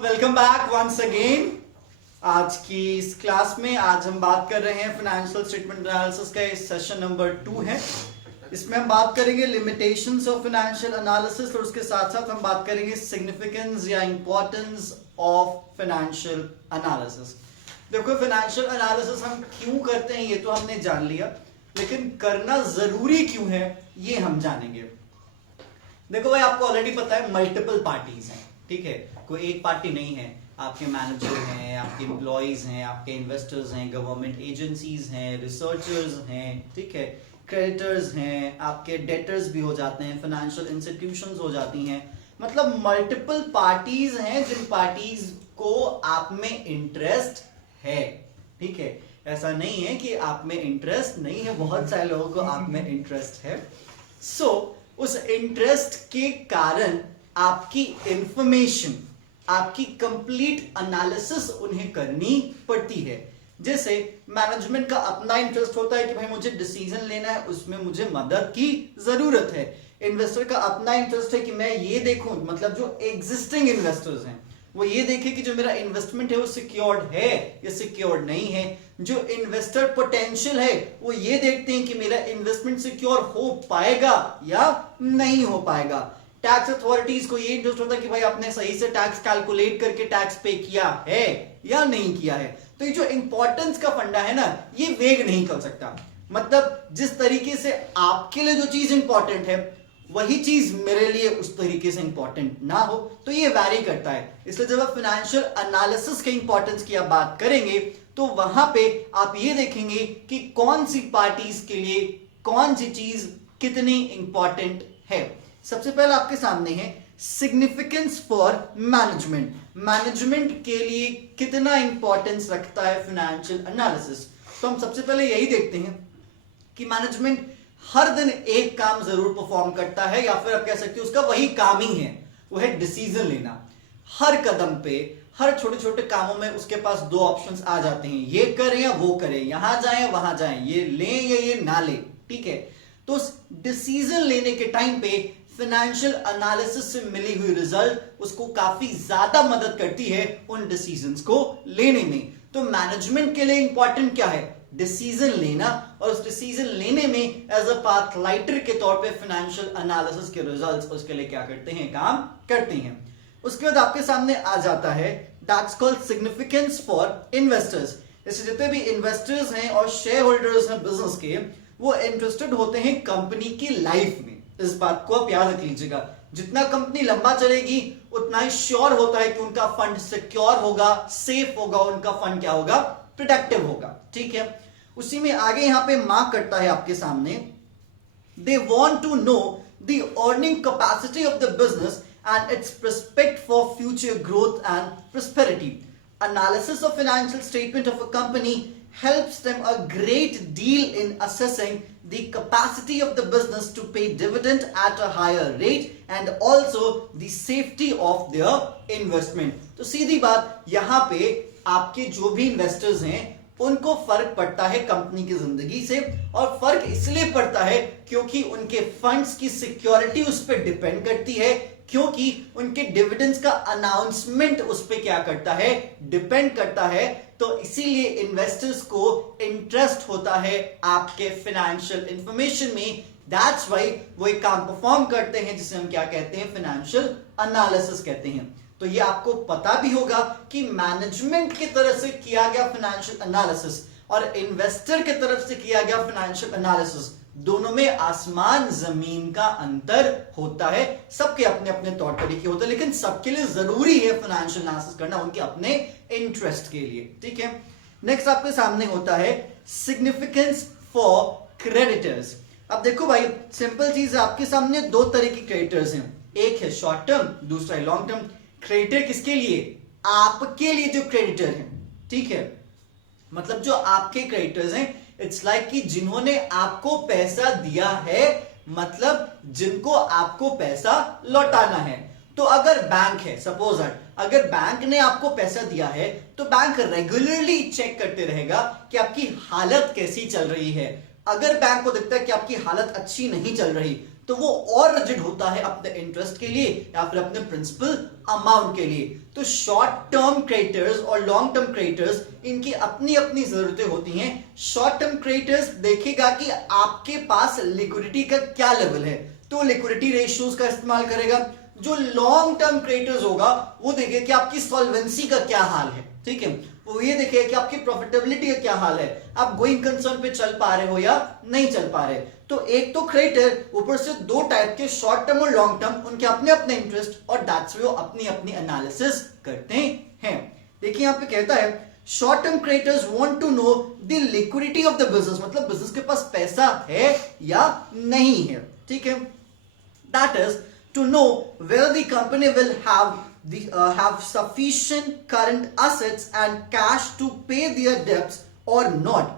Welcome back once again. आज की इस क्लास में आज हम बात कर रहे हैं फाइनेंशियल स्टेटमेंट एनालिसिस का सेशन नंबर 2 है। इसमें हम बात करेंगे लिमिटेशंस ऑफ फाइनेंशियल एनालिसिस और उसके साथ साथ हम बात करेंगे सिग्निफिकेंस या इंपॉर्टेंस ऑफ फाइनेंशियल एनालिसिस। देखो, फाइनेंशियल एनालिसिस हम क्यों करते हैं ये तो हमने जान लिया, लेकिन करना जरूरी क्यों है ये हम जानेंगे। देखो भाई, आपको ऑलरेडी पता है मल्टीपल पार्टीज हैं, ठीक है, कोई एक पार्टी नहीं है। आपके मैनेजर हैं, आपके एम्प्लॉइज हैं, आपके इन्वेस्टर्स हैं, गवर्नमेंट एजेंसीज हैं, रिसर्चर्स हैं, ठीक है, क्रेडिटर्स हैं, आपके डेटर्स भी हो जाते हैं, फाइनेंशियल इंस्टीट्यूशंस हो जाती हैं। मतलब मल्टीपल पार्टीज हैं जिन पार्टीज को आप में इंटरेस्ट है, ठीक है। ऐसा नहीं है कि आप में इंटरेस्ट नहीं है, बहुत सारे लोगों को आप में इंटरेस्ट है। उस इंटरेस्ट के कारण आपकी इंफॉर्मेशन, आपकी कंप्लीट एनालिसिस उन्हें करनी पड़ती है। जैसे मैनेजमेंट का अपना इंटरेस्ट होता है कि भाई मुझे डिसीजन लेना है, उसमें मुझे मदद की जरूरत है। इन्वेस्टर का अपना इंटरेस्ट है कि मैं ये देखूं, मतलब जो एग्जिस्टिंग इन्वेस्टर्स हैं वो ये देखे कि जो मेरा इन्वेस्टमेंट है वो सिक्योर्ड है या सिक्योर्ड नहीं है। जो इन्वेस्टर पोटेंशियल है वो ये देखते हैं कि मेरा इन्वेस्टमेंट सिक्योर हो पाएगा या नहीं हो पाएगा। टैक्स अथॉरिटीज को ये इंटरेस्ट होता है कि भाई आपने सही से टैक्स कैलकुलेट करके टैक्स पे किया है या नहीं किया है। तो ये जो इंपॉर्टेंस का फंडा है ना, ये वेग नहीं कर सकता। मतलब जिस तरीके से आपके लिए जो चीज इंपॉर्टेंट है वही चीज मेरे लिए उस तरीके से इंपॉर्टेंट ना हो, तो ये वैरी करता है। इसलिए जब आप फाइनेंशियल एनालिसिस के इंपॉर्टेंस की आप बात करेंगे तो वहां पे आप ये देखेंगे कि कौन सी पार्टीज के लिए कौन सी चीज कितनी इंपॉर्टेंट है। सबसे पहले आपके सामने है सिग्निफिकेंस फॉर मैनेजमेंट। मैनेजमेंट के लिए कितना इंपॉर्टेंस रखता है फाइनेंशियल एनालिसिस। तो हम सबसे पहले यही देखते हैं कि मैनेजमेंट हर दिन एक काम जरूर परफॉर्म करता है, या फिर आप कह सकते हो उसका वही काम ही है, वो है डिसीजन लेना। हर कदम पे, हर छोटे छोटे कामों में उसके पास दो ऑप्शंस आ जाते हैं, ये करें या वो करें, यहां जाएं वहां जाएं, ये लें या ये ना लें, ठीक है। तो उस डिसीजन लेने के टाइम पे फाइनेंशियल एनालिसिस से मिली हुई रिजल्ट उसको काफी ज्यादा मदद करती है उन डिसीजंस को लेने में। तो मैनेजमेंट के लिए इंपॉर्टेंट क्या है? डिसीजन लेना, और उस डिसीजन लेने में एज अ पाथ लाइटर के तौर पे फाइनेंशियल एनालिसिस के रिजल्ट्स उसके लिए क्या करते हैं, काम करते हैं। उसके बाद आपके सामने आ जाता है that's called significance for investors. जैसे जितने भी इन्वेस्टर्स हैं और शेयर होल्डर्स हैं बिजनेस के, वो इंटरेस्टेड होते हैं कंपनी की लाइफ में। इस बात को आप याद रख लीजिएगा, जितना कंपनी लंबा चलेगी उतना ही श्योर होता है कि उनका फंड सिक्योर होगा, सेफ होगा, उनका फंड क्या होगा, प्रोडक्टिव होगा, ठीक है। उसी में आगे यहां पे मार्क करता है आपके सामने, they want to know the earning capacity of the business and its prospect for future growth and prosperity. Analysis of financial statement of a company helps them a great deal in assessing the capacity of the business to pay dividend at a higher rate and also the safety of their investment। तो सीधी बात, यहां पे आपके जो भी investors हैं उनको फर्क पड़ता है कंपनी की जिंदगी से, और फर्क इसलिए पड़ता है क्योंकि उनके फंड्स की सिक्योरिटी उस पर डिपेंड करती है, क्योंकि उनके डिविडेंड्स का अनाउंसमेंट उस पर क्या करता है, डिपेंड करता है। तो इसीलिए इन्वेस्टर्स को इंटरेस्ट होता है आपके फाइनेंशियल इंफॉर्मेशन में। दैट्स व्हाई वो एक काम परफॉर्म करते हैं जिसे हम क्या कहते हैं, फाइनेंशियल एनालिसिस कहते हैं। तो ये आपको पता भी होगा कि मैनेजमेंट की तरफ से किया गया फाइनेंशियल एनालिसिस और इन्वेस्टर की तरफ से किया गया फाइनेंशियल एनालिसिस, दोनों में आसमान जमीन का अंतर होता है। सबके अपने अपने तौर तरीके होते हैं, लेकिन सबके लिए जरूरी है फाइनेंशियल एनालिसिस करना उनके अपने इंटरेस्ट के लिए, ठीक है। नेक्स्ट आपके सामने होता है सिग्निफिकेंस फॉर क्रेडिटर्स। अब देखो भाई, सिंपल चीज है, आपके सामने दो तरह के क्रेडिटर्स हैं, एक है शॉर्ट टर्म, दूसरा है लॉन्ग टर्म। क्रेडिटर किसके लिए? आपके लिए जो क्रेडिटर हैं, ठीक है, मतलब जो आपके क्रेडिटर्स हैं, इट्स लाइक कि जिन्होंने आपको पैसा दिया है, मतलब जिनको आपको पैसा लौटाना है। तो अगर बैंक है, सपोज दैट अगर बैंक ने आपको पैसा दिया है तो बैंक रेगुलरली चेक करते रहेगा कि आपकी हालत कैसी चल रही है। अगर बैंक को दिखता है कि आपकी हालत अच्छी नहीं चल रही तो वो और रिजिड होता है अपने इंटरेस्ट के लिए या फिर अपने प्रिंसिपल अमाउंट के लिए। तो शॉर्ट टर्म क्रेडिटर्स और लॉन्ग टर्म क्रेडिटर्स इनकी अपनी अपनी जरूरतें होती हैं। शॉर्ट टर्म क्रेडिटर्स देखेगा कि आपके पास लिक्विडिटी का क्या लेवल है, तो लिक्विडिटी रेशियोज का इस्तेमाल करेगा। जो लॉन्ग टर्म क्रेडिटर्स होगा वो देखेगा कि आपकी सॉल्वेंसी का क्या हाल है, ठीक है, वो ये देखेगा कि आपकी प्रॉफिटेबिलिटी का क्या हाल है, आप गोइंग कंसर्न पे चल पा रहे हो या नहीं चल पा रहे। तो एक तो क्रेडिटर, ऊपर से दो टाइप के शॉर्ट टर्म और लॉन्ग टर्म, उनके अपने अपने इंटरेस्ट और दैट्स वो अपनी अपनी एनालिसिस करते हैं। देखिए यहां पे कहता है short term creditors want to know the liquidity of the business, मतलब बिजनेस के पास पैसा है या नहीं है, ठीक है। That is to know whether the company will have sufficient current assets and cash to pay their debts or not.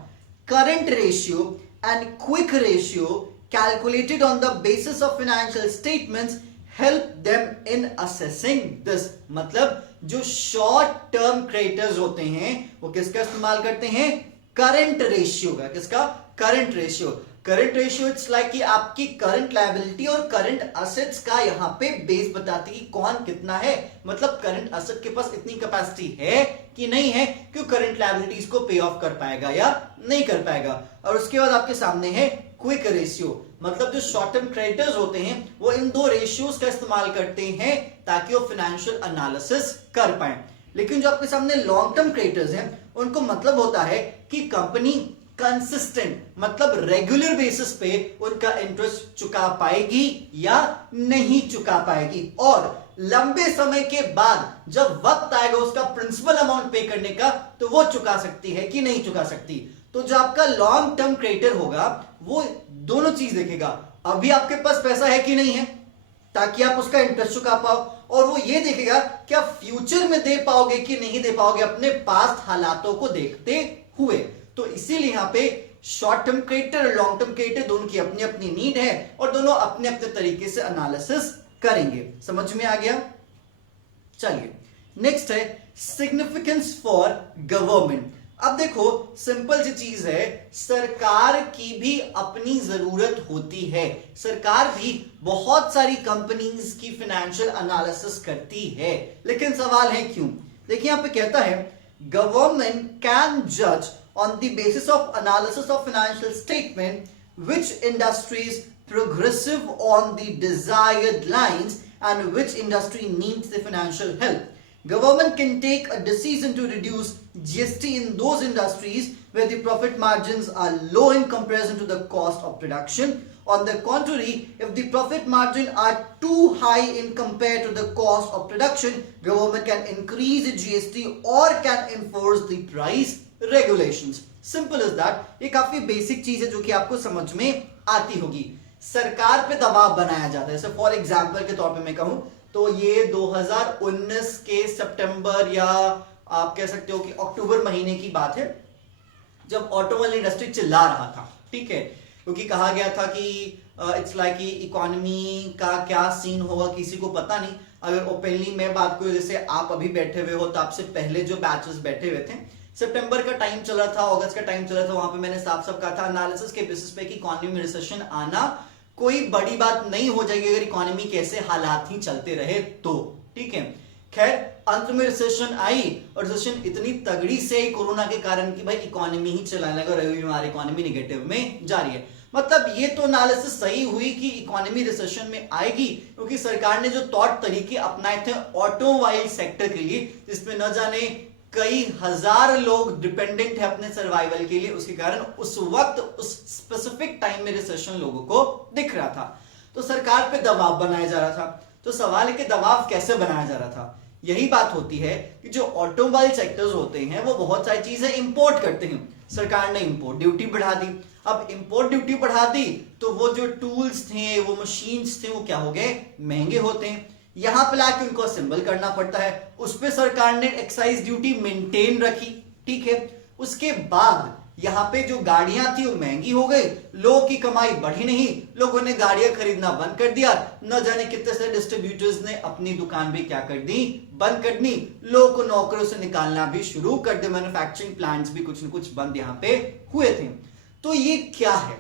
Current ratio and quick ratio calculated on the basis of financial statements help them in assessing this. मतलब जो short term creditors होते हैं वो किसका इस्तेमाल करते हैं, current ratio का। किसका, current ratio. Current ratio it's like कि आपकी करंट लायबिलिटी और करंट असेट्स का यहाँ पे बेस बताती है कि कौन कितना है, मतलब करंट असेट के पास इतनी कैपेसिटी है कि नहीं है कि करंट लायबिलिटीज को पे ऑफ कर पाएगा या नहीं कर पाएगा। और उसके बाद आपके सामने है क्विक रेशियो, मतलब जो शॉर्ट टर्म क्रेडिटर्स होते हैं वो इन दो रेशियोज का इस्तेमाल करते हैं ताकि वो फाइनेंशियल एनालिसिस कर पाए। लेकिन जो आपके सामने लॉन्ग टर्म क्रेडिटर्स हैं उनको मतलब होता है कि कंपनी कंसिस्टेंट, मतलब रेगुलर बेसिस पे उनका इंटरेस्ट चुका पाएगी या नहीं चुका पाएगी, और लंबे समय के बाद जब वक्त आएगा उसका प्रिंसिपल अमाउंट पे करने का तो वो चुका सकती है कि नहीं चुका सकती। तो जो आपका लॉन्ग टर्म क्रेडिटर होगा वो दोनों चीज देखेगा, अभी आपके पास पैसा है कि नहीं है ताकि आप उसका इंटरेस्ट चुका पाओ, और वो ये देखेगा क्या फ्यूचर में दे पाओगे कि नहीं दे पाओगे अपने पास्ट हालातों को देखते हुए। तो इसीलिए यहां पे शॉर्ट टर्म क्रेडिटर और लॉन्ग टर्म क्रेडिटर दोनों की अपनी अपनी नीड है और दोनों अपने अपने तरीके से एनालिसिस करेंगे। समझ में आ गया? चलिए नेक्स्ट है सिग्निफिकेंस फॉर गवर्नमेंट। अब देखो सिंपल सी चीज है, सरकार की भी अपनी जरूरत होती है। सरकार भी बहुत सारी कंपनीज की फाइनेंशियल एनालिसिस करती है, लेकिन सवाल है क्यों। देखिए यहां पे कहता है गवर्नमेंट कैन जज on the basis of analysis of financial statement which industries progressive on the desired lines and which industry needs the financial help. Government can take a decision to reduce GST in those industries where the profit margins are low in comparison to the cost of production. On the contrary, if the profit margin are too high in compared to the cost of production, government can increase the GST or can enforce the price regulations. Simple is that. ये काफी basic चीज है जो कि आपको समझ में आती होगी। सरकार पे दबाव बनाया जाता है, जैसे फॉर एग्जांपल के तौर पे मैं कहूं तो ये 2019 के सितंबर या आप कह सकते हो कि अक्टूबर महीने की बात है जब ऑटोमोबाइल इंडस्ट्री चिल्ला रहा था, ठीक है, क्योंकि कहा गया था कि इट्स लाइक इकोनॉमी का क्या सीन होगा किसी को पता नहीं। अगर ओपनली मैं बात करूं, जैसे आप अभी बैठे हुए हो तो आपसे पहले जो बैचेस बैठे हुए थे, सितंबर का टाइम चल रहा था, अगस्त का टाइम चल रहा था, वहां पे मैंने साफ साफ कहा था एनालिसिस के बेसिस पे कि इकोनॉमी में रिसेशन आना कोई बड़ी बात नहीं हो जाएगी अगर इकोनॉमी कैसे हालात ही चलते रहे तो, ठीक है। खैर अंत में रिसेशन आई और रिसेशन इतनी तगड़ी से कोरोना के कारण कि भाई इकोनॉमी ही चलाने लगा, हमारी इकोनॉमी निगेटिव में जा रही है। मतलब ये तो एनालिसिस सही हुई कि इकोनॉमी रिसेशन में आएगी क्योंकि सरकार ने जो तौर तरीके अपनाए थे ऑटोमोबाइल सेक्टर के लिए, जिसमें न जाने कई हजार लोग डिपेंडेंट है अपने सर्वाइवल के लिए, उसके कारण उस वक्त उस स्पेसिफिक टाइम में रिसेशन लोगों को दिख रहा था, तो सरकार पे दबाव बनाया जा रहा था। तो सवाल है कि दबाव कैसे बनाया जा रहा था। यही बात होती है कि जो ऑटोमोबाइल सेक्टर्स होते हैं वो बहुत सारी चीजें इंपोर्ट करते हैं, सरकार ने इंपोर्ट ड्यूटी बढ़ा दी। अब इंपोर्ट ड्यूटी बढ़ा दी तो वो जो टूल्स थे, वो मशीन्स थे, वो क्या हो गए, महंगे होते हैं, यहां पे लाके उनको असेंबल करना पड़ता है, उस पे सरकार ने एक्साइज ड्यूटी मेंटेन रखी, ठीक है। उसके बाद यहां पे जो गाड़ियां थी वो महंगी हो गई, लोगों की कमाई बढ़ी नहीं, लोगों ने गाड़ियां खरीदना बंद कर दिया, न जाने कितने सारे डिस्ट्रीब्यूटर्स ने अपनी दुकान भी क्या कर दी, बंद कर दी, लोगों को नौकरियों से निकालना भी शुरू कर दिया, मैन्युफैक्चरिंग प्लांट्स भी कुछ न कुछ बंद यहां पे हुए थे। तो ये क्या है,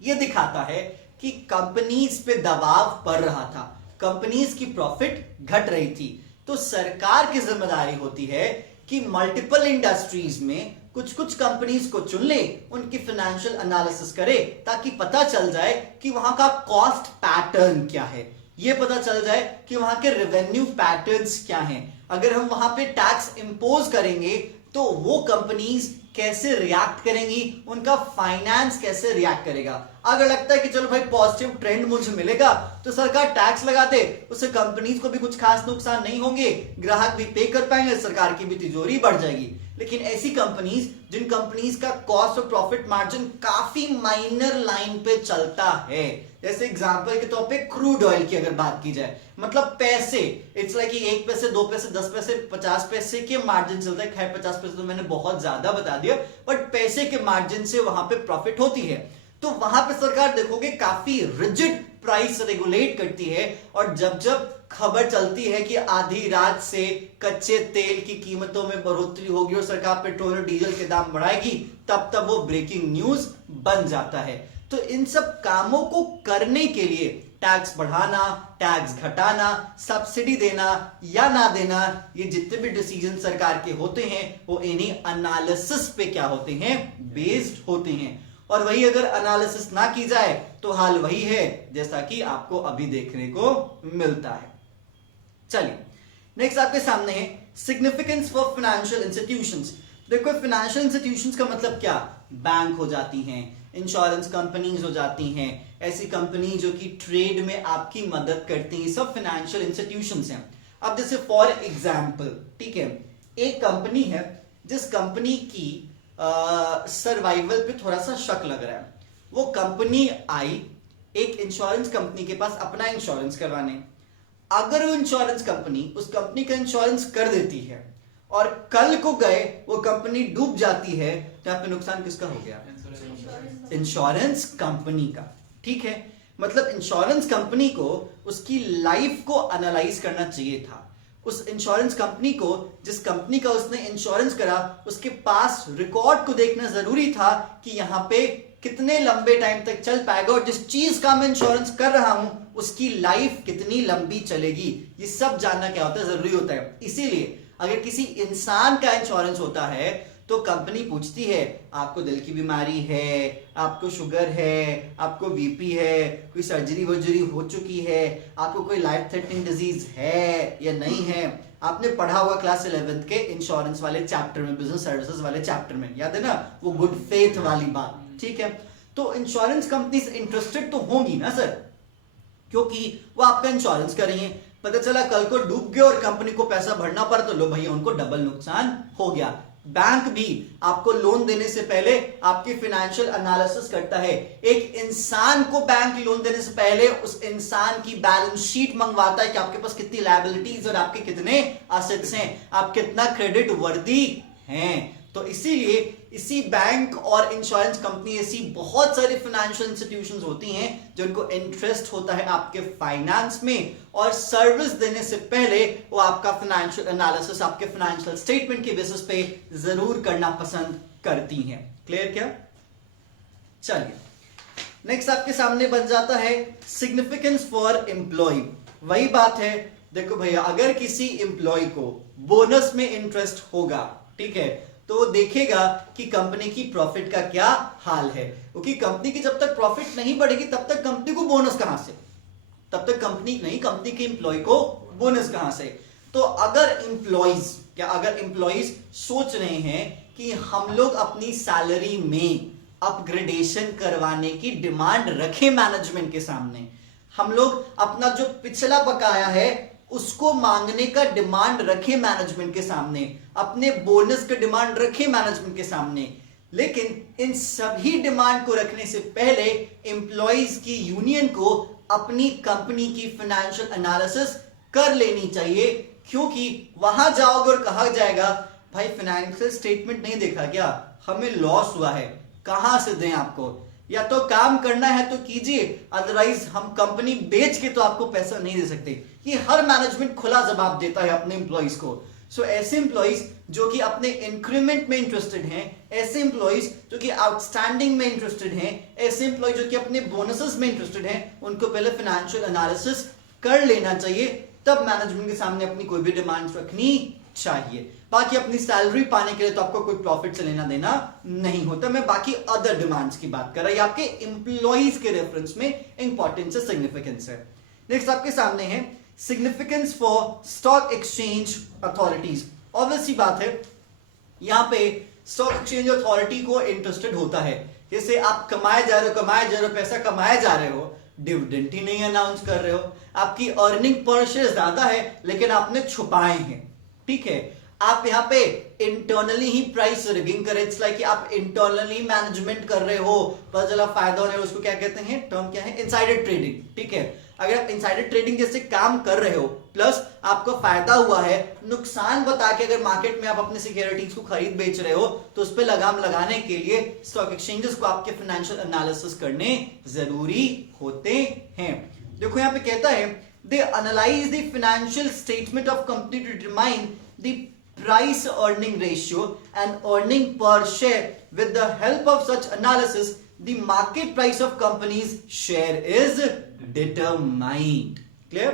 ये दिखाता है कि कंपनीज पे दबाव पड़ रहा था, कंपनीज की प्रॉफिट घट रही थी, तो सरकार की जिम्मेदारी होती है कि मल्टीपल इंडस्ट्रीज में कुछ कुछ कंपनीज को चुन ले, उनकी फाइनेंशियल एनालिसिस करे, ताकि पता चल जाए कि वहां का कॉस्ट पैटर्न क्या है, ये पता चल जाए कि वहां के रेवेन्यू पैटर्न्स क्या हैं। अगर हम वहां पे टैक्स इंपोज करेंगे तो वो कंपनीज कैसे रिएक्ट करेंगी, उनका फाइनेंस कैसे रिएक्ट करेगा। अगर लगता है कि चलो भाई पॉजिटिव ट्रेंड मुझे मिलेगा तो सरकार टैक्स लगा दे, उससे कंपनीज को भी कुछ खास नुकसान नहीं होंगे, ग्राहक भी पे कर पाएंगे, सरकार की भी तिजोरी बढ़ जाएगी। लेकिन ऐसी कंपनीज जिन कंपनीज का कॉस्ट और प्रॉफिट मार्जिन काफी माइनर लाइन पे चलता है, जैसे एग्जांपल के तौर पे क्रूड ऑयल की अगर बात की जाए, मतलब पैसे, इट्स लाइक 1 पैसे 2 पैसे 10 पैसे 50 पैसे के मार्जिन चलता है। खैर 50 पैसे तो मैंने बहुत ज्यादा बता दिया, बट पैसे के मार्जिन से वहां पे प्रॉफिट होती है। तो वहां पे सरकार देखोगे काफी रिजिड प्राइस रेगुलेट करती है, और जब जब खबर चलती है कि आधी रात से कच्चे तेल की कीमतों में बढ़ोतरी होगी और सरकार पेट्रोल और डीजल के दाम बढ़ाएगी, तब तब वो ब्रेकिंग न्यूज बन जाता है। तो इन सब कामों को करने के लिए टैक्स बढ़ाना, टैक्स घटाना, सब्सिडी देना या ना देना, ये जितने भी डिसीजन सरकार के होते हैं वो इन्हीं एनालिसिस पे क्या होते हैं, बेस्ड होते हैं। और वही अगर एनालिसिस ना की जाए तो हाल वही है जैसा कि आपको अभी देखने को मिलता है। चलिए नेक्स्ट आपके सामने है सिग्निफिकेंस फॉर फाइनेंशियल इंस्टीट्यूशंस। देखो फाइनेंशियल इंस्टीट्यूशंस का मतलब क्या, बैंक हो जाती हैं, इंश्योरेंस कंपनीज हो जाती हैं, ऐसी कंपनी जो कि ट्रेड में आपकी मदद करती हैं, सब फाइनेंशियल इंस्टीट्यूशंस हैं। अब जैसे फॉर एग्जांपल, ठीक है, एक कंपनी है जिस कंपनी की सर्वाइवल पे थोड़ा सा शक लग रहा है, वो कंपनी आई एक इंश्योरेंस कंपनी के पास अपना इंश्योरेंस करवाने। अगर वो इंश्योरेंस कंपनी उस कंपनी का इंश्योरेंस कर देती है और कल को गए वो कंपनी डूब जाती है, तो यहाँ पे नुकसान किसका हो गया, इंश्योरेंस कंपनी का। ठीक है, मतलब इंश्योरेंस कंपनी को उसकी लाइफ को एनालाइज करना चाहिए था। उस इंश्योरेंस कंपनी को, जिस कंपनी का उसने इंश्योरेंस करा, उसके पास रिकॉर्ड को देखना जरूरी था कि यहाँ पे कितने लंबे टाइम तक चल पाएगा, और जिस चीज का मैं इंश्योरेंस कर रहा हूं उसकी लाइफ कितनी लंबी चलेगी, ये सब जानना क्या होता है, जरूरी होता है। इसीलिए अगर किसी इंसान का इंश्योरेंस होता है तो कंपनी पूछती है आपको दिल की बीमारी है, आपको शुगर है, आपको बीपी है, कोई सर्जरी वर्जरी हो चुकी है, आपको कोई लाइफ थ्रेटनिंग डिजीज है या नहीं है। आपने पढ़ा हुआ क्लास 11th के इंश्योरेंस वाले चैप्टर में, बिजनेस सर्विसेज वाले चैप्टर में, याद है ना, वो गुड फेथ वाली बात। ठीक है, तो इंश्योरेंस कंपनी इंटरेस्टेड तो होंगी ना सर, क्योंकि वो आपका इंश्योरेंस कर रही है। पता चला कल को डूब गए और कंपनी को पैसा भरना पड़ा, तो लो भैया उनको डबल नुकसान हो गया। बैंक भी आपको लोन देने से पहले आपकी फाइनेंशियल एनालिसिस करता है। एक इंसान को बैंक लोन देने से पहले उस इंसान की बैलेंस शीट मंगवाता है कि आपके पास कितनी लायबिलिटीज और आपके कितने एसेट्स हैं, आप कितना क्रेडिट वर्दी हैं। तो इसीलिए इसी बैंक और इंश्योरेंस कंपनी, ऐसी बहुत सारी फाइनेंशियल इंस्टीट्यूशंस होती हैं जिनको इंटरेस्ट होता है आपके फाइनेंस में, और सर्विस देने से पहले वो आपका फाइनेंशियल एनालिसिस, आपके फाइनेंशियल स्टेटमेंट के बेसिस पे जरूर करना पसंद करती हैं। क्लियर क्या? चलिए नेक्स्ट आपके सामने बन जाता है सिग्निफिकेंस फॉर एम्प्लॉय। वही बात है, देखो भैया अगर किसी एम्प्लॉय को बोनस में इंटरेस्ट होगा, ठीक है, तो वो देखेगा कि कंपनी की प्रॉफिट का क्या हाल है, क्योंकि कंपनी की जब तक प्रॉफिट नहीं बढ़ेगी तब तक कंपनी को बोनस कहां से, तब तक कंपनी नहीं, कंपनी के एम्प्लॉय को बोनस कहां से। तो अगर एम्प्लॉइज सोच रहे हैं कि हम लोग अपनी सैलरी में अपग्रेडेशन करवाने की डिमांड रखें मैनेजमेंट के सामने, हम लोग अपना जो पिछला बकाया है उसको मांगने का डिमांड रखे मैनेजमेंट के सामने, अपने बोनस का डिमांड रखे मैनेजमेंट के सामने, लेकिन इन सभी डिमांड को रखने से पहले एम्प्लॉइज की यूनियन को अपनी कंपनी की फाइनेंशियल एनालिसिस कर लेनी चाहिए। क्योंकि वहां जाओगे और कहा जाएगा भाई फाइनेंशियल स्टेटमेंट नहीं देखा क्या, हमें लॉस हुआ है, कहां से दें आपको, या तो काम करना है तो कीजिए, अदरवाइज हम कंपनी बेच के तो आपको पैसा नहीं दे सकते। ये हर मैनेजमेंट खुला जवाब देता है अपने एम्प्लॉइज को। सो ऐसे एम्प्लॉइज जो कि अपने इंक्रीमेंट में इंटरेस्टेड हैं, ऐसे एम्प्लॉइज जो कि आउटस्टैंडिंग में इंटरेस्टेड हैं, ऐसे एम्प्लॉइज जो कि अपने बोनसेस में इंटरेस्टेड हैं, उनको पहले फाइनेंशियल एनालिसिस कर लेना चाहिए, तब मैनेजमेंट के सामने अपनी कोई भी डिमांड्स रखनी चाहिए। बाकी अपनी सैलरी पाने के लिए तो आपको कोई प्रॉफिट से लेना देना नहीं होता। मैं बाकी अदर डिमांड्स की बात कर रहा हूं, आपके एम्प्लॉइज के रेफरेंस में इंपॉर्टेंस है, सिग्निफिकेंस है। नेक्स्ट आपके सामने है significance for stock exchange authorities. Obvious सी बात है, यहां पे स्टॉक एक्सचेंज अथॉरिटी को इंटरेस्टेड होता है। जैसे आप कमाए जा रहे हो, पैसा कमाए जा रहे हो, डिविडेंड ही नहीं अनाउंस कर रहे हो, आपकी अर्निंग पर शेयर ज्यादा है लेकिन आपने छुपाए हैं, ठीक है। आप यहाँ पे इंटरनली ही प्राइस रिगिंग कर रहे, इट्स लाइक आप इंटरनली मैनेजमेंट कर रहे हो, पता चला फायदा होने, उसको क्या कहते हैं, टर्म क्या है, इनसाइडर ट्रेडिंग, ठीक है। अगर आप इनसाइडर ट्रेडिंग जैसे काम कर रहे हो प्लस आपको फायदा हुआ है, नुकसान बता के अगर मार्केट में आप अपने सिक्योरिटीज को खरीद बेच रहे हो, तो उस पर लगाम लगाने के लिए स्टॉक एक्सचेंजेस को आपके फाइनेंशियल एनालिसिस करने जरूरी होते हैं। देखो यहाँ पे कहता है they analyse the financial statement of company to determine the price earning ratio and earning per share. With the help of such analysis, the market price of company's share is determined. Clear?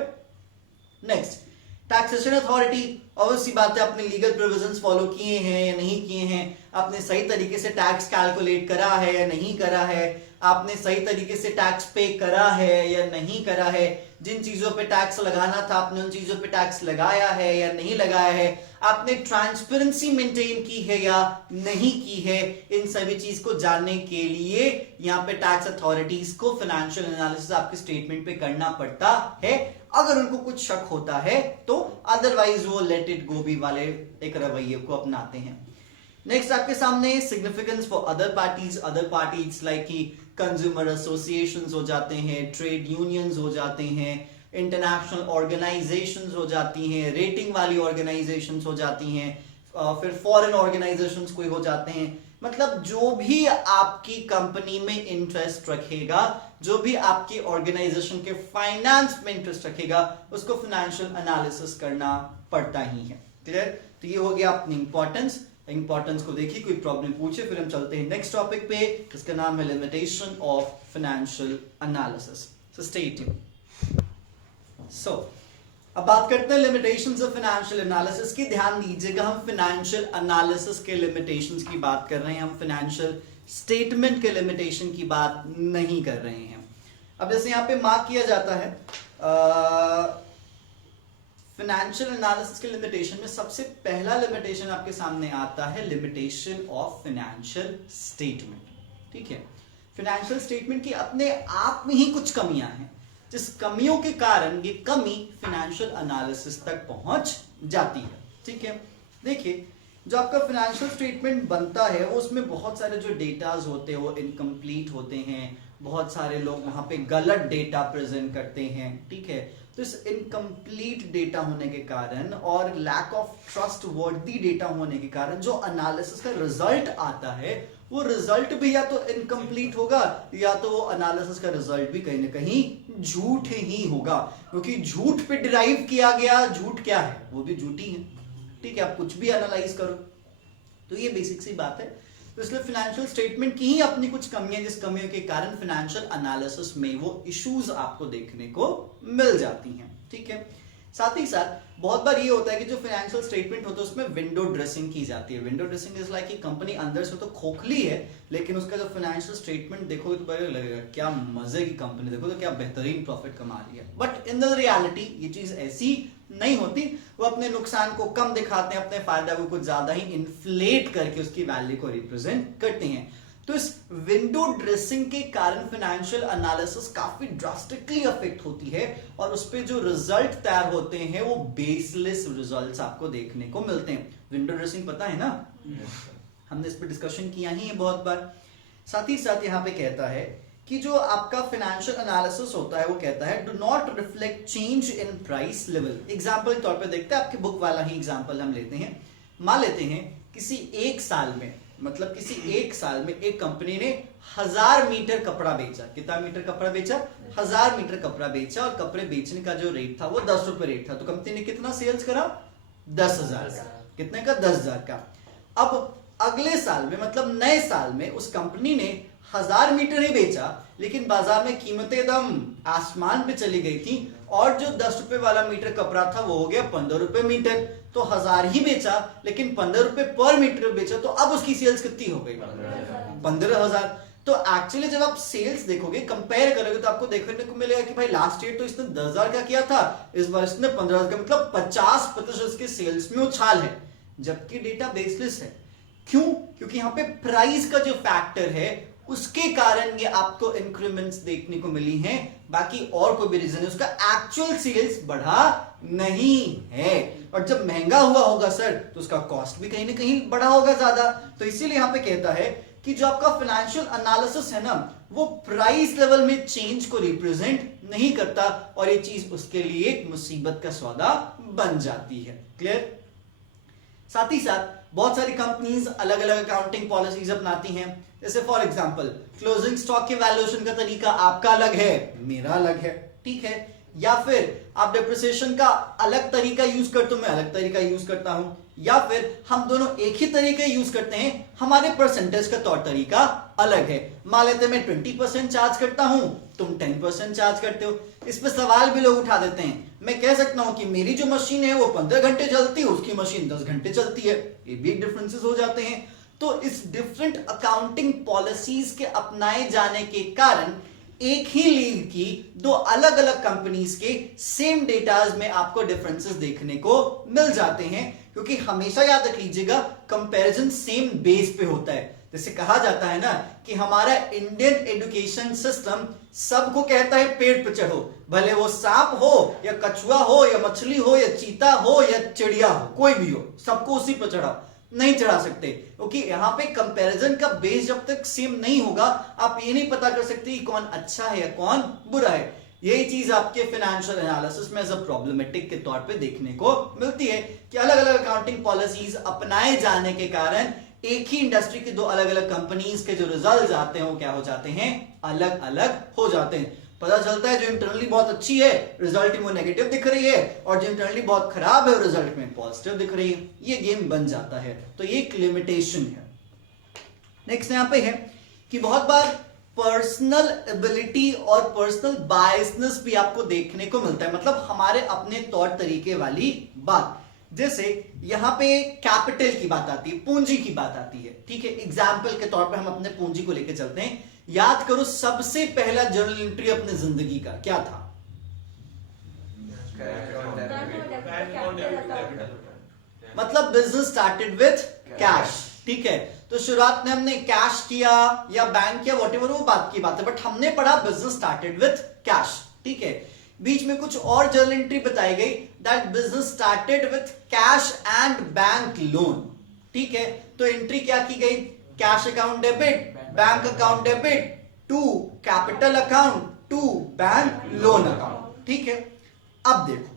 Next, taxation authority. Obviously बात है, आपने legal provisions follow किए हैं या नहीं किए हैं, आपने सही तरीके से टैक्स कैलकुलेट करा है या नहीं करा है, आपने सही तरीके से टैक्स पे करा है या नहीं करा है, जिन चीजों पे टैक्स लगाना था आपने उन चीजों पे टैक्स लगाया है या नहीं लगाया है, आपने ट्रांसपेरेंसी मेंटेन की है या नहीं की है, इन सभी चीज को जानने के लिए यहाँ पे टैक्स अथॉरिटीज को फाइनेंशियल एनालिसिस आपके स्टेटमेंट पे करना पड़ता है, अगर उनको कुछ शक होता है तो। अदरवाइज वो लेट इट गो बी वाले एक रवैये को अपनाते हैं। नेक्स्ट आपके सामने significance for other parties like कि कंज्यूमर एसोसिएशंस हो जाते हैं, ट्रेड यूनियंस हो जाते हैं, इंटरनेशनल ऑर्गेनाइजेशंस हो जाती हैं, रेटिंग वाली ऑर्गेनाइजेशंस हो जाती हैं, फिर फॉरेन ऑर्गेनाइजेशंस कोई हो जाते हैं। मतलब जो भी आपकी कंपनी में इंटरेस्ट रखेगा, जो भी आपकी ऑर्गेनाइजेशन के फाइनेंस में इंटरेस्ट रखेगा, उसको फाइनेंशियल एनालिसिस करना पड़ता ही है। क्लियर? तो ये हो गया अपनी इंपॉर्टेंस को देखिए, कोई प्रॉब्लम पूछे फिर हम चलते हैं नेक्स्ट टॉपिक पे, जिसका नाम है limitation of financial analysis. So stay tuned. अब बात करते हैं लिमिटेशंस ऑफ फाइनेंशियल एनालिसिस की। ध्यान दीजिएगा, हम फाइनेंशियल एनालिसिस के लिमिटेशंस की बात कर रहे हैं, हम फाइनेंशियल स्टेटमेंट के लिमिटेशन की बात नहीं कर रहे हैं। अब जैसे यहां पे मार्क किया जाता है फाइनेंशियल एनालिसिस के लिमिटेशन में सबसे पहला लिमिटेशन आपके सामने आता है लिमिटेशन ऑफ फाइनेंशियल स्टेटमेंट, ठीक है। फाइनेंशियल स्टेटमेंट की अपने आप में ही कुछ कमियां हैं, जिस कमियों के कारण ये कमी फाइनेंशियल एनालिसिस तक पहुंच जाती है, ठीक है। देखिए, जो आपका फाइनेंशियल स्टेटमेंट बनता है वो उसमें बहुत सारे जो डेटाज होते हैं वो इनकम्प्लीट होते हैं, बहुत सारे लोग वहां पे गलत डेटा प्रेजेंट करते हैं, ठीक है। तो इस इनकम्प्लीट डेटा होने के कारण और लैक ऑफ ट्रस्ट वर्दी डेटा होने के कारण जो एनालिसिस का रिजल्ट आता है वो रिजल्ट भी या तो इनकम्प्लीट होगा या तो वो एनालिसिस का रिजल्ट भी कहीं ना कहीं झूठ ही होगा, क्योंकि झूठ पे डिराइव किया गया झूठ क्या है, वो भी झूठी है, ठीक है। आप कुछ भी एनालाइज करो, तो ये बेसिक सी बात है। तो इसलिए फाइनेंशियल स्टेटमेंट की ही अपनी कुछ कमियां, जिस कमियों के कारण फाइनेंशियल एनालिसिस में वो इश्यूज आपको देखने को मिल जाती हैं, ठीक है। साथ ही साथ बहुत बार ये होता है कि जो फाइनेंशियल स्टेटमेंट होता है उसमें विंडो ड्रेसिंग की जाती है। विंडो ड्रेसिंग इज लाइक कि कंपनी अंदर से तो खोखली है, लेकिन उसका जो फाइनेंशियल स्टेटमेंट देखोगे तो पहले लगेगा क्या मजे की कंपनी, देखो तो क्या बेहतरीन प्रॉफिट कमा रही है। बट इन द रियलिटी ये चीज ऐसी नहीं होती, वो अपने नुकसान को कम दिखाते हैं, अपने फायदा को कुछ ज्यादा ही इन्फ्लेट करके उसकी वैल्यू को रिप्रेजेंट करते हैं। तो इस विंडो ड्रेसिंग के कारण फाइनेंशियल एनालिसिस काफी ड्रास्टिकली अफेक्ट होती है और उस पे जो रिजल्ट तैयार होते हैं वो बेसलेस रिजल्ट्स आपको देखने को मिलते हैं। विंडो ड्रेसिंग पता है ना? हमने इस पे डिस्कशन किया ही है बहुत बार। साथ ही साथ यहाँ पे कहता है कि जो आपका फाइनेंशियल एनालिसिस होता है वो कहता है do not reflect change in price level. Example के तौर पे देखते हैं, आपके बुक वाला ही एग्जांपल हम लेते हैं। मान लेते हैं किसी एक साल में, मतलब किसी एक साल में एक कंपनी ने 1000 मीटर कपड़ा बेचा। कितना मीटर कपड़ा बेचा? 1000 मीटर कपड़ा बेचा, और कपड़े बेचने का जो रेट था वो 10 रुपए रेट था। तो कंपनी ने कितना सेल्स करा? 10,000 का। कितने का? 10,000 का। अब अगले साल में मतलब नए साल में उस कंपनी ने 1000 मीटर ही बेचा, लेकिन बाजार में कीमतें एकदम आसमान पे चली गई थी और जो 10 रुपए वाला मीटर कपड़ा था वो हो गया 15 रुपए मीटर। तो 1000 ही बेचा लेकिन 15 रुपए पर मीटर बेचा, तो अब उसकी सेल्स कितनी हो गई? 15,000। तो एक्चुअली जब आप सेल्स देखोगे, कंपेयर करोगे, तो आपको देखने को मिलेगा कि भाई लास्ट ईयर तो इसने 10,000 का किया था, इस बार इसने 15,000 का, मतलब 50% के सेल्स में उछाल है, जबकि डेटा बेसलेस है। क्यों? क्योंकि यहाँ पे प्राइस का जो फैक्टर है उसके कारण ये आपको इंक्रीमेंट्स देखने को मिली हैं, बाकी और कोई भी रीजन है, उसका एक्चुअल सेल्स बढ़ा नहीं है। और जब महंगा हुआ होगा सर तो उसका कॉस्ट भी कहीं ना कहीं बढ़ा होगा ज्यादा। तो इसीलिए यहाँ पे कहता है कि जो आपका फाइनेंशियल एनालिसिस है ना, वो प्राइस लेवल में चेंज को रिप्रेजेंट नहीं करता और ये चीज उसके लिए एक मुसीबत का सौदा बन जाती है। क्लियर? साथ ही साथ बहुत सारी कंपनीज अलग अलग अकाउंटिंग पॉलिसीज अपनाती हैं। जैसे फॉर एग्जांपल क्लोजिंग स्टॉक के वैल्यूएशन का तरीका आपका अलग है, मेरा अलग है, ठीक है। या फिर आप डिप्रिसिएशन का अलग तरीका यूज करते हो, मैं अलग तरीका यूज करता हूं, या फिर हम दोनों एक ही तरीके यूज करते हैं, हमारे परसेंटेज का तौर तरीका अलग है। मान लेते मैं 20% चार्ज करता हूं, तुम 10% चार्ज करते हो। इस पे सवाल भी लोग उठा देते हैं। मैं कह सकता हूं कि मेरी जो मशीन है वो 15 घंटे चलती है, उसकी मशीन 10 घंटे चलती है। ये भी डिफरेंसेस हो जाते हैं। तो इस डिफरेंट अकाउंटिंग पॉलिसीज के अपनाए जाने के कारण एक ही लीग की दो अलग अलग कंपनीज के सेम डेटाज में आपको डिफरेंसेस देखने को मिल जाते हैं, क्योंकि हमेशा याद रख लीजिएगा कंपैरिजन सेम बेस पे होता है। जैसे कहा जाता है ना कि हमारा इंडियन एजुकेशन सिस्टम सबको कहता है पेड़ पे चढ़ो, भले वो सांप हो या कछुआ हो या मछली हो या चीता हो या चिड़िया हो, कोई भी हो, सबको उसी पर चढ़ाओ। नहीं चढ़ा सकते, क्योंकि यहाँ पे कंपैरिजन का बेस जब तक सेम नहीं होगा आप ये नहीं पता कर सकते कि कौन अच्छा है या कौन बुरा है। यही चीज आपके फाइनेंशियल एनालिसिस में एज अ प्रॉब्लमेटिक के तौर पे देखने को मिलती है कि अलग अलग अकाउंटिंग पॉलिसीज अपनाए जाने के कारण एक ही इंडस्ट्री की दो अलग अलग कंपनीज के जो रिजल्ट्स आते हैं वो क्या हो जाते हैं? अलग अलग हो जाते हैं। पता चलता है जो इंटरनली बहुत अच्छी है रिजल्ट में वो नेगेटिव दिख रही है, और जो इंटरनली बहुत खराब है रिजल्ट में पॉजिटिव दिख रही है। ये गेम बन जाता है, तो ये एक लिमिटेशन है। नेक्स्ट यहां पे है कि बहुत बार पर्सनल एबिलिटी और पर्सनल बायसनेस भी आपको देखने को मिलता है, मतलब हमारे अपने तौर तरीके वाली बात। जैसे यहां पे कैपिटल की बात आती है, पूंजी की बात आती है, ठीक है। एग्जाम्पल के तौर पे हम अपने पूंजी को लेकर चलते हैं। याद करो सबसे पहला जर्नल एंट्री अपने जिंदगी का क्या था? मतलब बिजनेस स्टार्टेड विथ कैश, ठीक है। तो शुरुआत में हमने कैश किया या बैंक किया, व्हाटएवर, वो बात की बात है, बट हमने पढ़ा बिजनेस स्टार्टेड विथ कैश, ठीक है। बीच में कुछ और जर्नल एंट्री बताई गई that business started with cash and bank loan, ठीक है। तो एंट्री क्या की गई? Cash account debit, bank account debit, to capital account, to bank loan account, ठीक है। अब देखो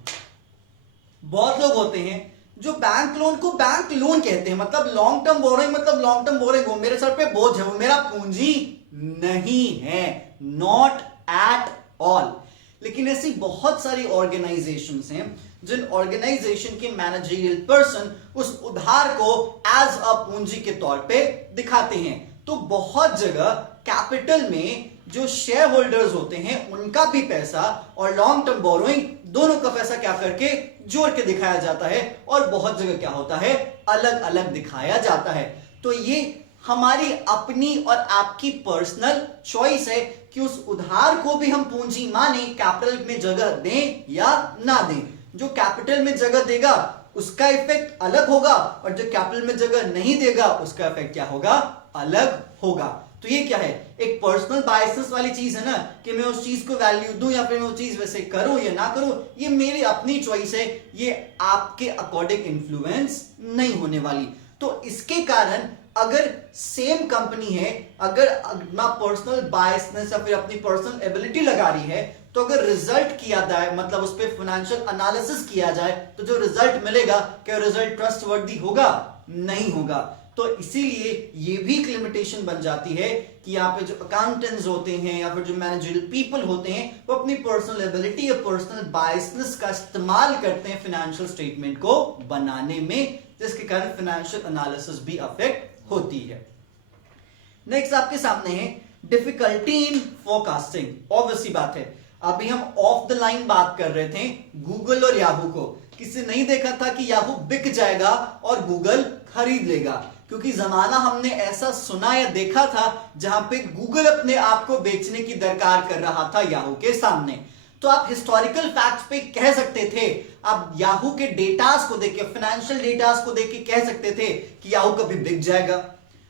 बहुत लोग होते हैं जो बैंक लोन को बैंक लोन कहते हैं, मतलब लॉन्ग टर्म बोरोइंग, मतलब लॉन्ग टर्म बोरोइंग, वो मेरे सर पे बोझ है, वो मेरा पूंजी नहीं है, नॉट एट ऑल। लेकिन ऐसी बहुत सारी ऑर्गेनाइजेशंस हैं जिन ऑर्गेनाइजेशन के मैनेजरियल पर्सन उस उधार को एज अ पूंजी के तौर पे दिखाते हैं। तो बहुत जगह कैपिटल में जो शेयर होल्डर्स होते हैं उनका भी पैसा और लॉन्ग टर्म बोरोइंग दोनों का पैसा क्या करके जोड़ के दिखाया जाता है, और बहुत जगह क्या होता है? अलग अलग दिखाया जाता है। तो ये हमारी अपनी और आपकी पर्सनल चॉइस है कि उस उधार को भी हम पूंजी माने, कैपिटल में जगह दें या ना दें। जो कैपिटल में जगह देगा उसका इफेक्ट अलग होगा, और जो कैपिटल में जगह नहीं देगा उसका इफेक्ट क्या होगा? अलग होगा। तो ये क्या है? एक पर्सनल बायसेस वाली चीज है ना, कि मैं उस चीज को वैल्यू दूं या फिर मैं वो चीज वैसे करूं या ना करूं, ये मेरी अपनी चॉइस है, ये आपके अकॉर्डिंग इन्फ्लुएंस नहीं होने वाली। तो इसके कारण अगर सेम कंपनी है, अगर अपना पर्सनल बायसनेस या फिर अपनी पर्सनल एबिलिटी लगा रही है, तो तो अगर रिजल्ट किया जाए, मतलब उस पर फाइनेंशियल एनालिसिस किया जाए, तो जो रिजल्ट मिलेगा क्या रिजल्ट ट्रस्टवर्दी होगा? नहीं होगा। तो इसीलिए ये भी एक लिमिटेशन बन जाती है कि यहाँ पे जो अकाउंटेंट्स होते हैं या फिर जो मैनेजरियल पीपल होते हैं वो अपनी पर्सनल एबिलिटी या पर्सनल बायसनेस का इस्तेमाल करते हैं फाइनेंशियल स्टेटमेंट को बनाने में, जिसके कारण फाइनेंशियल एनालिसिस भी अफेक्ट होती है। नेक्स्ट आपके सामने है डिफिकल्टी इन फोरकास्टिंग। ऑब्वियसली बात है, अभी हम ऑफ द लाइन बात कर रहे थे गूगल और याहू को। किसी नहीं देखा था कि याहू बिक जाएगा और गूगल खरीद लेगा, क्योंकि जमाना हमने ऐसा सुना या देखा था जहां पे गूगल अपने आप को बेचने की दरकार कर रहा था याहू के सामने। तो आप हिस्टोरिकल फैक्ट्स पे कह सकते थे, आप याहू के डेटास को देख के, फाइनेंशियल डेटास को देख के कह सकते थे कि याहू कभी बिक जाएगा।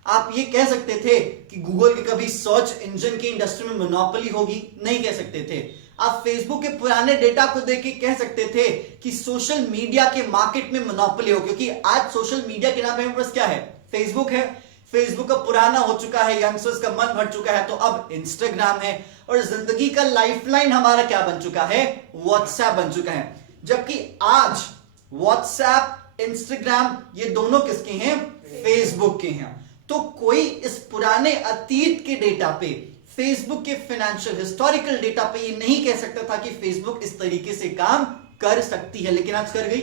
आप ये कह सकते थे कि गूगल के कभी सर्च इंजन की इंडस्ट्री में मोनोपोली होगी, नहीं कह सकते थे। आप फेसबुक के पुराने डेटा को देख के कह सकते थे कि सोशल मीडिया के मार्केट में मोनोपोली हो, क्योंकि आज सोशल मीडिया के नाम पे बस क्या है, फेसबुक है। फेसबुक का पुराना हो चुका है, यंगस्टर्स का मन भर चुका है, तो अब इंस्टाग्राम है। और जिंदगी का लाइफलाइन हमारा क्या बन चुका है, व्हाट्सएप बन चुका है। जबकि आज व्हाट्सएप, इंस्टाग्राम ये दोनों किसके हैं, फेसबुक के हैं। तो कोई इस पुराने अतीत के डेटा पे, फेसबुक के फाइनेंशियल हिस्टोरिकल डेटा पे ये नहीं कह सकता था कि फेसबुक इस तरीके से काम कर सकती है, लेकिन आज कर गई।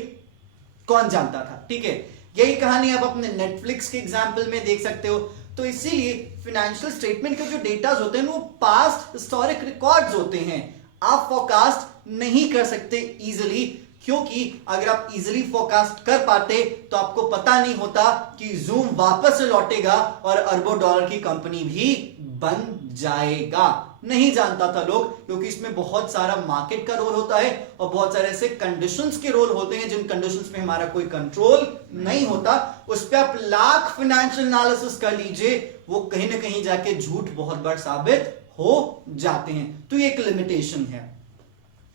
कौन जानता था? ठीक है, यही कहानी आप अपने नेटफ्लिक्स के एग्जाम्पल में देख सकते हो। तो इसीलिए फाइनेंशियल स्टेटमेंट के जो डेटाज होते हैं वो पास्ट हिस्टोरिक रिकॉर्ड्स होते हैं। आप फोरकास्ट नहीं कर सकते इजीली, क्योंकि अगर आप इजीली फोरकास्ट कर पाते तो आपको पता नहीं होता कि जूम वापस से लौटेगा और अरबों डॉलर की कंपनी भी बन जाएगा। नहीं जानता था लोग, क्योंकि इसमें बहुत सारा मार्केट का रोल होता है और बहुत सारे ऐसे कंडीशंस के रोल होते हैं जिन कंडीशंस में हमारा कोई कंट्रोल नहीं होता। उस पर आप लाख फाइनेंशियल एनालिसिस कर लीजिए, वो कहीं ना कहीं जाके झूठ बहुत बार साबित हो जाते हैं। तो ये एक लिमिटेशन है।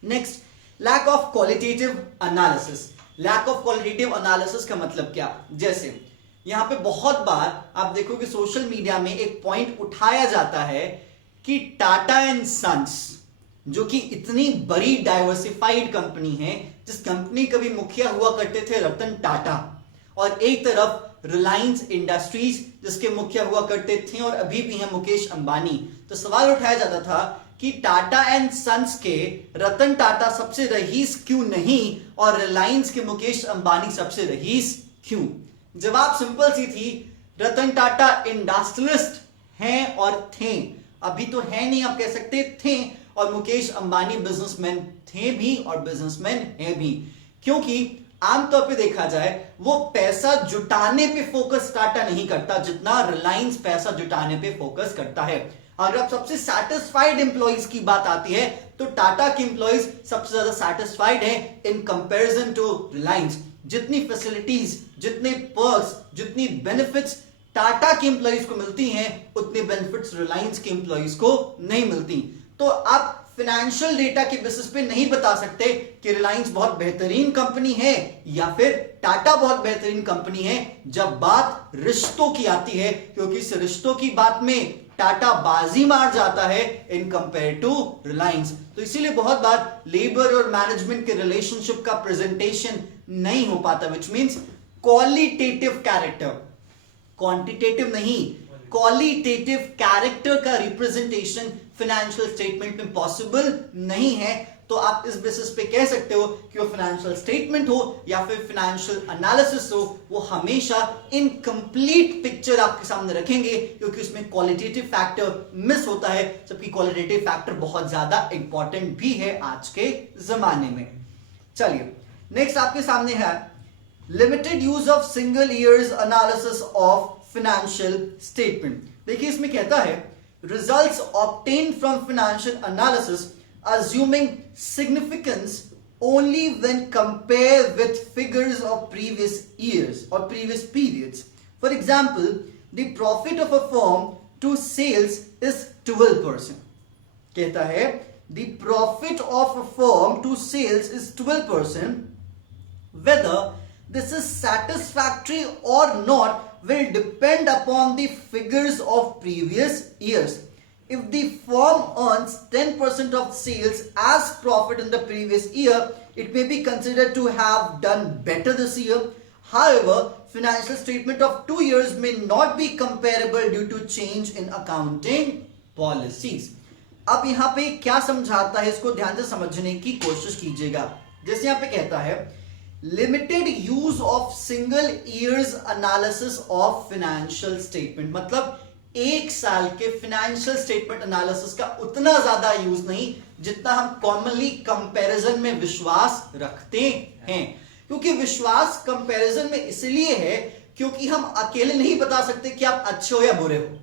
Next, lack of qualitative analysis. Lack of qualitative analysis का मतलब क्या? जैसे यहां पे बहुत बार आप देखो कि सोशल मीडिया में एक पॉइंट उठाया जाता है कि टाटा एंड सन्स, जो कि इतनी बड़ी डाइवर्सिफाइड कंपनी है, जिस कंपनी का भी मुखिया हुआ करते थे रतन टाटा, और एक तरफ रिलायंस इंडस्ट्रीज जिसके मुखिया हुआ करते थे और अभी भी हैं मुकेश अंबानी। तो सवाल उठाया जाता था कि टाटा एंड सन्स के रतन टाटा सबसे रईस क्यों नहीं और रिलायंस के मुकेश अंबानी सबसे रईस क्यों? जवाब सिंपल सी थी, रतन टाटा इंडस्ट्रियलिस्ट हैं और थे, अभी तो है नहीं, आप कह सकते थे, और मुकेश अंबानी बिजनेसमैन थे भी और बिजनेसमैन है भी। क्योंकि आमतौर पे देखा जाए वो पैसा जुटाने पे फोकस टाटा नहीं करता जितना रिलायंस पैसा जुटाने पे फोकस करता है। अगर आप सबसे सैटिस्फाइड एम्प्लॉइज की बात आती है तो टाटा के एम्प्लॉइज सबसे ज्यादा सैटिस्फाइड है इन कंपैरिजन टू रिलायंस। जितनी फैसिलिटीज, जितने पर्क्स, जितनी बेनिफिट्स टाटा के एम्प्लॉइज को मिलती हैं, उतने बेनिफिट्स रिलायंस के एम्प्लॉइज को नहीं मिलती। तो आप फाइनेंशियल डेटा के बेसिस पे नहीं बता सकते कि रिलायंस बहुत बेहतरीन कंपनी है या फिर टाटा बहुत बेहतरीन कंपनी है जब बात रिश्तों की आती है, क्योंकि इस रिश्तों की बात में टाटा बाजी मार जाता है इन कंपेयर टू रिलायंस। तो इसीलिए बहुत बार लेबर और मैनेजमेंट के रिलेशनशिप का प्रेजेंटेशन नहीं हो पाता, which means qualitative character, quantitative नहीं, क्वालिटेटिव कैरेक्टर का रिप्रेजेंटेशन फाइनेंशियल स्टेटमेंट में पॉसिबल नहीं है। तो आप इस बेसिस पे कह सकते हो कि वो फाइनेंशियल स्टेटमेंट हो या फिर फाइनेंशियल एनालिसिस हो, वो हमेशा इनकम्प्लीट पिक्चर आपके सामने रखेंगे, क्योंकि उसमें क्वालिटेटिव फैक्टर मिस होता है, जबकि क्वालिटेटिव फैक्टर बहुत ज्यादा इंपॉर्टेंट भी है आज के जमाने में। चलिए नेक्स्ट आपके सामने है limited use of single years analysis of financial statement. देखिए इसमें कहता है results obtained from financial analysis assuming significance only when compared with figures of previous years or previous periods. For example, the profit of a firm to sales is 12%. कहता है the profit of a firm to sales is 12%. Whether this is satisfactory or not will depend upon the figures of previous years. if the firm earns 10% of sales as profit in the previous year, it may be considered to have done better this year. However, financial statement of 2 years may not be comparable due to change in accounting policies. अब यहाँ पे क्या समझाता है, इसको ध्यान से समझने की कोशिश कीजिएगा. जैसे यहाँ पे कहता है limited use of single years analysis of financial statement, मतलब एक साल के फाइनेंशियल स्टेटमेंट एनालिसिस का उतना ज्यादा यूज नहीं जितना हम कॉमनली कंपैरिजन में विश्वास रखते हैं. क्योंकि विश्वास कंपैरिजन में इसलिए है क्योंकि हम अकेले नहीं बता सकते कि आप अच्छे हो या बुरे हो.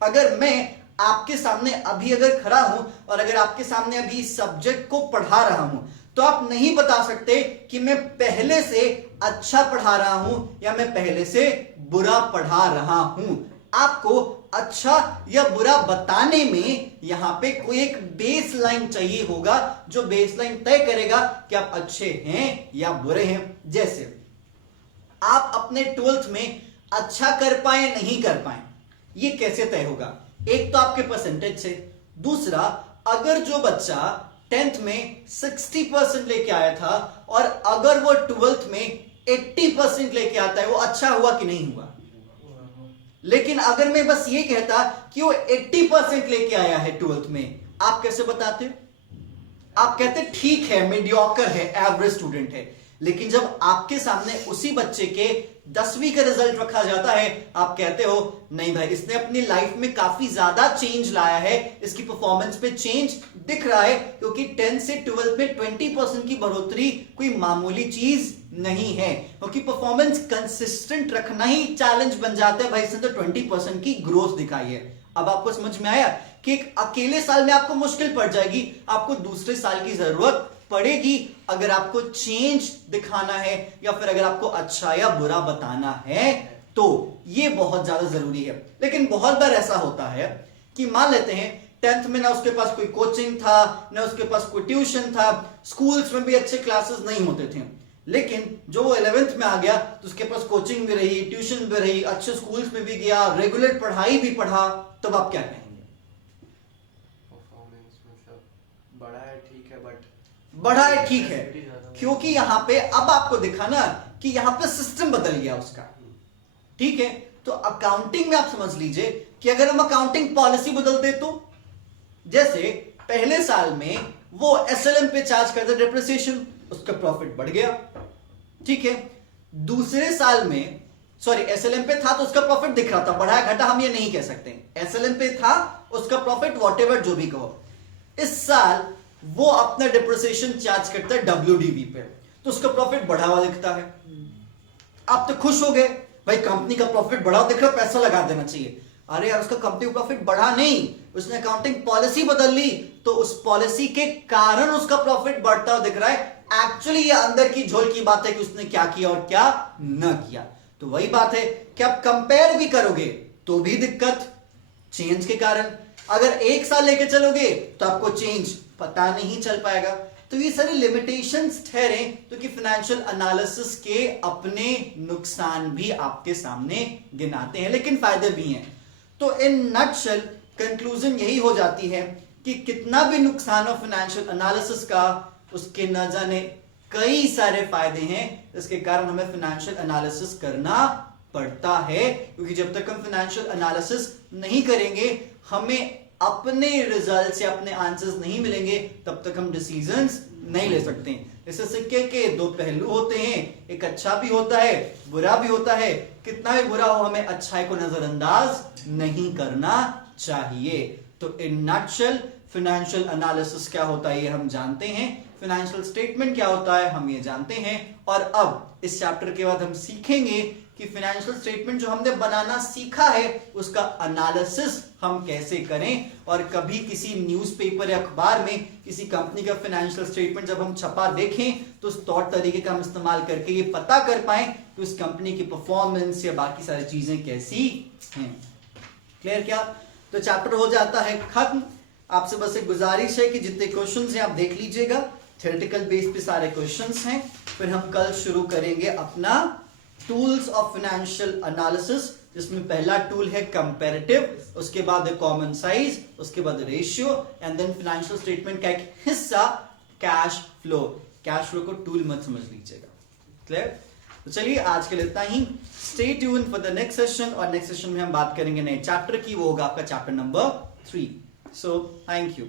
अगर मैं आपके सामने अभी अगर खड़ा हूं और अगर आपके सामने अभी सब्जेक्ट को पढ़ा रहा हूं तो आप नहीं बता सकते कि मैं पहले से अच्छा पढ़ा रहा हूं या मैं पहले से बुरा पढ़ा रहा हूं. आपको अच्छा या बुरा बताने में यहां पे कोई एक बेस लाइन चाहिए होगा जो बेस लाइन तय करेगा कि आप अच्छे हैं या बुरे हैं. जैसे आप अपने 12th में अच्छा कर पाए नहीं कर पाए, ये कैसे तय होगा? एक तो आपके परसेंटेज से, दूसरा अगर जो बच्चा 10th में 60% लेके आया था और अगर वो 12th में 80% लेके आता है, वो अच्छा हुआ कि नहीं हुआ? लेकिन अगर मैं बस ये कहता कि वो 80% लेके आया है 12th में, आप कैसे बताते? आप कहते ठीक है, मीडियोकर है, एवरेज स्टूडेंट है. लेकिन जब आपके सामने उसी बच्चे के 10वीं का रिजल्ट रखा जाता है, आप कहते हो नहीं भाई, इसने अपनी लाइफ में काफी ज्यादा चेंज लाया है, इसकी परफॉर्मेंस पे चेंज दिख रहा है. क्योंकि 10 से 12 में 20% की बढ़ोतरी कोई मामूली चीज नहीं है. क्योंकि परफॉर्मेंस कंसिस्टेंट रखना ही चैलेंज बन जाता है. भाई इसने तो 20% की ग्रोथ दिखाई है. अब आपको समझ में आया कि एक अकेले साल में आपको मुश्किल पड़ जाएगी, आपको दूसरे साल की जरूरत पड़ेगी अगर आपको चेंज दिखाना है या फिर अगर आपको अच्छा या बुरा बताना है. तो ये बहुत ज्यादा जरूरी है. लेकिन बहुत बार ऐसा होता है कि मान लेते हैं 10th में ना उसके पास कोई कोचिंग था, ना उसके पास कोई ट्यूशन था, स्कूल्स में भी अच्छे क्लासेस नहीं होते थे. लेकिन जो वो 11th में आ गया तो उसके पास कोचिंग भी रही, ट्यूशन भी रही, अच्छे स्कूल्स में भी गया, रेगुलर पढ़ाई भी पढ़ा, तब आप क्या कहेंगे? परफॉर्मेंस मतलब बड़ा है ठीक है, बट बढ़ा है ठीक है, क्योंकि यहां पे अब आपको दिखा ना कि यहां पे सिस्टम बदल गया उसका. ठीक है, तो अकाउंटिंग में आप समझ लीजिए कि अगर हम अकाउंटिंग पॉलिसी बदलते तो जैसे पहले साल में वो एसएलएम पे चार्ज करते डेप्रिसिएशन, उसका प्रॉफिट बढ़ गया. ठीक है, दूसरे साल में सॉरी एसएलएम पे था तो उसका प्रॉफिट दिख रहा था, बढ़ाया घटा हम ये नहीं कह सकते. एसएलएम पे था, उसका प्रॉफिट वॉटेवर जो भी कहो. इस साल वो अपना डिप्रिसिएशन चार्ज करता है डब्ल्यूडीवी पे, तो उसका प्रॉफिट बढ़ा हुआ दिखता है. आप तो खुश हो गए, भाई कंपनी का प्रॉफिट बढ़ा दिख रहा, पैसा लगा देना चाहिए. अरे यार, उसका कंपनी का प्रॉफिट बढ़ा नहीं, उसने अकाउंटिंग पॉलिसी बदल ली, तो उस पॉलिसी के कारण उसका प्रॉफिट बढ़ता हुआ दिख रहा है. एक्चुअली ये अंदर की झोल की बात है कि उसने क्या किया और क्या न किया. तो वही बात है कि आप कंपेयर भी करोगे तो भी दिक्कत चेंज के कारण. अगर एक साल लेके चलोगे तो आपको चेंज पता नहीं चल पाएगा. तो ये सारी लिमिटेशंस ठहरे तो कि फाइनेंशियल एनालिसिस के अपने नुकसान भी आपके सामने गिनाते हैं, लेकिन फायदे भी हैं. तो इन नटशेल कंक्लूजन यही हो जाती है कि कितना भी नुकसान हो फाइनेंशियल एनालिसिस का, उसके न जाने कई सारे फायदे हैं. इसके कारण हमें फाइनेंशियल एनालिसिस करना पड़ता है, क्योंकि जब तक हम फाइनेंशियल एनालिसिस नहीं करेंगे, हमें अपने रिजल्ट या अपने आंसर्स नहीं मिलेंगे, तब तक हम डिसीजंस नहीं ले सकते. इसे सिक्के के दो पहलू होते हैं, एक अच्छा भी होता है, बुरा भी होता है. कितना भी बुरा हो, हमें अच्छाई को नजरअंदाज नहीं करना चाहिए. तो इन नटशेल फाइनेंशियल एनालिसिस क्या होता है ये हम जानते हैं, फाइनेंशियल स्टेटमेंट क्या होता है हम ये जानते हैं. और अब इस चैप्टर के बाद हम सीखेंगे कि फाइनेंशियल स्टेटमेंट जो हमने बनाना सीखा है उसका एनालिसिस हम कैसे करें. और कभी किसी न्यूज़पेपर या अखबार में किसी कंपनी का फाइनेंशियल स्टेटमेंट जब हम छपा देखें तो उस तौर तरीके का हम इस्तेमाल करके ये पता कर पाए कि उस कंपनी की परफॉर्मेंस या बाकी सारी चीजें कैसी हैं. क्लियर क्या? तो चैप्टर हो जाता है खत्म. आपसे बस एक गुजारिश है कि जितने क्वेश्चंस हैं आप देख लीजिएगा, थ्योरेटिकल बेस पे सारे क्वेश्चंस हैं. फिर हम कल शुरू करेंगे अपना टूल्स ऑफ फाइनेंशियल एनालिसिस, जिसमें पहला टूल है कंपैरेटिव, उसके बाद है कॉमन साइज, उसके बाद ratio, and then financial statement का एक हिस्सा कैश फ्लो। कैश फ्लो को टूल मत समझ लीजिएगा। क्लियर? तो चलिए आज के लिए इतना ही। Stay tune for the next session, और नेक्स्ट सेशन में हम बात करेंगे नए चैप्टर की, वो होगा आपका chapter number 3। So thank you.